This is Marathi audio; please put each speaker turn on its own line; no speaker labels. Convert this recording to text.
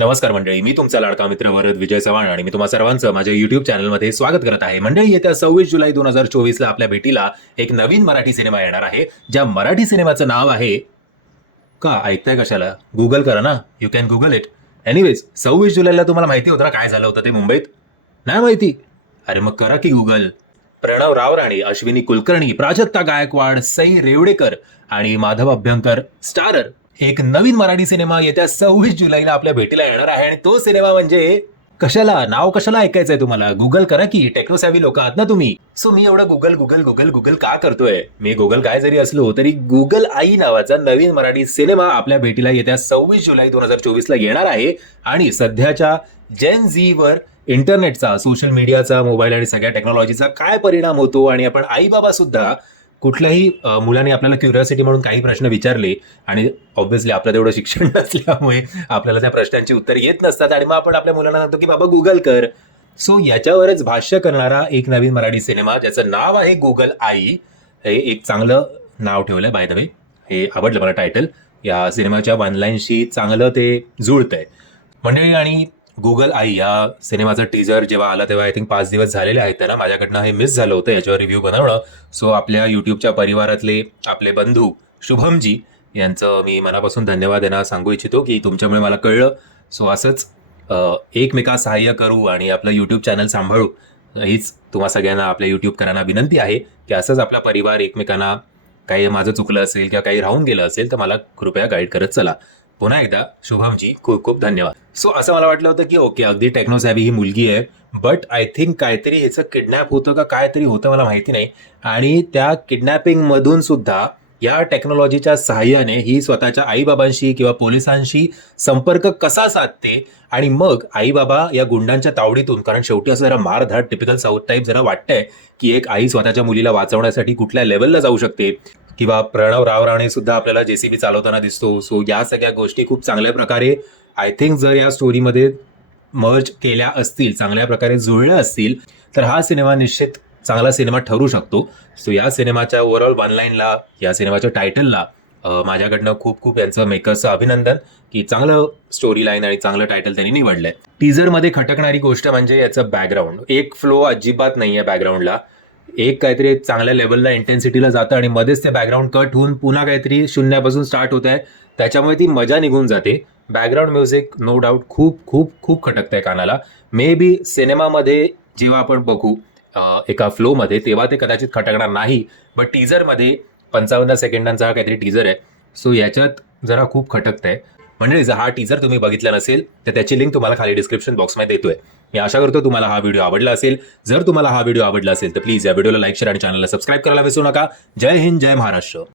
नमस्कार मंडळी मी तुमचा लाडका मित्र वरद विजय चव्हाण आणि मी तुम्हा सर्वांचं माझ्या युट्यूब चॅनलमध्ये स्वागत करत आहे. मंडळी येत्या सव्वीस जुलै दोन हजार चोवीसला आपल्या भेटीला एक नवीन मराठी सिनेमा येणार आहे ज्या मराठी सिनेमाचं नाव आहे का ऐकताय कशाला? गुगल करा ना you can Google it anyways सव्वीस जुलैला तुम्हाला माहिती होतं ना काय झालं होतं ते मुंबईत? नाही माहिती. अरे मग करा की गुगल प्रणव रावराणे अश्विनी कुलकर्णी प्राजक्ता गायकवाड सई रेवडेकर आणि माधव अभ्यंकर स्टारर. एक नवीन मराठी सिनेमा येत्या सव्वीस जुलैला आपल्या भेटीला येणार आहे आणि तो सिनेमा म्हणजे कशाला? नाव कशाला ऐकायचंय तुम्हाला? गुगल करा की टेक्नोसॅव्ही लोक आहात ना तुम्ही. सो मी एवढं गुगल गुगल गुगल गुगल का करतोय? मी गुगल काय जरी असलो तरी गुगल आई नावाचा नवीन मराठी सिनेमा आपल्या भेटीला येत्या सव्वीस जुलै दोन हजार चोवीसला येणार आहे. आणि सध्याच्या जेन झीवर इंटरनेटचा सोशल मीडियाचा मोबाईल आणि सगळ्या टेक्नॉलॉजीचा काय परिणाम होतो? आणि आपण आई बाबा सुद्धा कुठल्याही मुलाने आपल्याला क्युरियोसिटी म्हणून काही प्रश्न विचारले आणि ऑब्व्हियसली आपलं तेवढं शिक्षण नसल्यामुळे आपल्याला त्या प्रश्नांची उत्तर येत नसतात आणि मग आपण आपल्या मुलांना सांगतो की बाबा गुगल कर. सो याच्यावरच भाष्य करणारा एक नवीन मराठी सिनेमा ज्याचं नाव आहे गुगल आई हे एक चांगलं नाव ठेवलं आहे बाय द वे हे आवडलं मला टायटल या सिनेमाच्या वनलाईनशी चांगलं ते जुळतंय. मंडळी आणि गुगल आई या सिनेमाचं टीजर जेव्हा आला तेव्हा आय थिंक पाच दिवस झालेले आहेत. त्याला माझ्याकडनं हे मिस झालं होतं याच्यावर रिव्ह्यू बनवणं. सो आपल्या युट्यूबच्या परिवारातले आपले बंधू शुभमजी यांचं मी मनापासून धन्यवाद यांना सांगू इच्छितो की तुमच्यामुळे मला कळलं. सो असंच एकमेका सहाय्य करू आणि आपलं यूट्यूब चॅनल सांभाळू हीच तुम्हा सगळ्यांना आपल्या यूट्यूबकरांना विनंती आहे की असंच आपला परिवार एकमेकांना काही माझं चुकलं असेल किंवा काही राहून गेलं असेल तर मला कृपया गाईड करत चला. पुन्हा एकदा शुभमजी खूप खूप धन्यवाद. सो असं मला वाटलं होतं की ओके अगदी टेक्नोसॅव्ही ही मुलगी आहे बट आय थिंक काहीतरी ह्याचं किडनॅप होतं का काहीतरी होतं मला माहिती नाही. आणि त्या किडनॅपिंगमधून सुद्धा या टेक्नॉलॉजीच्या सहाय्याने ही स्वतःच्या आईबाबांशी किंवा पोलिसांशी संपर्क कसा साधते आणि मग आईबाबा या गुंडांच्या तावडीतून कारण शेवटी असं जरा मारधाड टिपिकल साऊथ टाईप जरा वाटतंय की एक आई स्वतःच्या मुलीला वाचवण्यासाठी कुठल्या लेवलला जाऊ शकते. किंवा प्रणव रावराणे सुद्धा आपल्याला जेसीबी चालवताना दिसतो. सो या सगळ्या गोष्टी खूप चांगल्या प्रकारे आय थिंक जर या स्टोरीमध्ये मर्ज केल्या असतील चांगल्या प्रकारे जुळल्या असतील तर हा सिनेमा निश्चित चांगला सिनेमा ठरू शकतो. सो या सिनेमाच्या ओव्हरऑल वनलाईनला या सिनेमाच्या टायटलला माझ्याकडनं खूप खूप यांचं मेकर्सचं अभिनंदन की चांगलं स्टोरी लाईन आणि चांगलं टायटल त्यांनी निवडलंय. टीझरमध्ये खटकणारी गोष्ट म्हणजे याचं बॅकग्राऊंड एक फ्लो अजिबात नाही आहे बॅकग्राऊंडला एक काहीतरी चांगल्या लेवलला इंटेन्सिटीला जातं आणि मध्येच ते बॅकग्राऊंड कट होऊन पुन्हा काहीतरी शून्यापासून स्टार्ट होत आहे. त्याच्यामुळे ती मजा निघून जाते. बॅकग्राऊंड म्युझिक नो डाऊट खूप खूप खूप खटकतंय कानाला. मे बी सिनेमामध्ये जेव्हा आपण बघू एका फ्लोमध्ये तेव्हा ते कदाचित खटकणार नाही. बट टीजरमध्ये पंचावन्न सेकंडांचा हा काहीतरी टीजर आहे. सो याच्यात जरा खूप खटकतंय. म्हणजे जर हा टीजर तुम्ही बघितला नसेल तर त्याची लिंक तुम्हाला खाली डिस्क्रिप्शन बॉक्समध्ये देतोय. मी आशा करतो तुम्हाला हा व्हिडिओ आवडला असेल. जर तुम्हाला हा व्हिडिओ आवडला असेल तर प्लीज या व्हिडिओला लाईक शेअर आणि चॅनलला सबस्क्राईब करायला विसरू नका. जय हिंद जय महाराष्ट्र.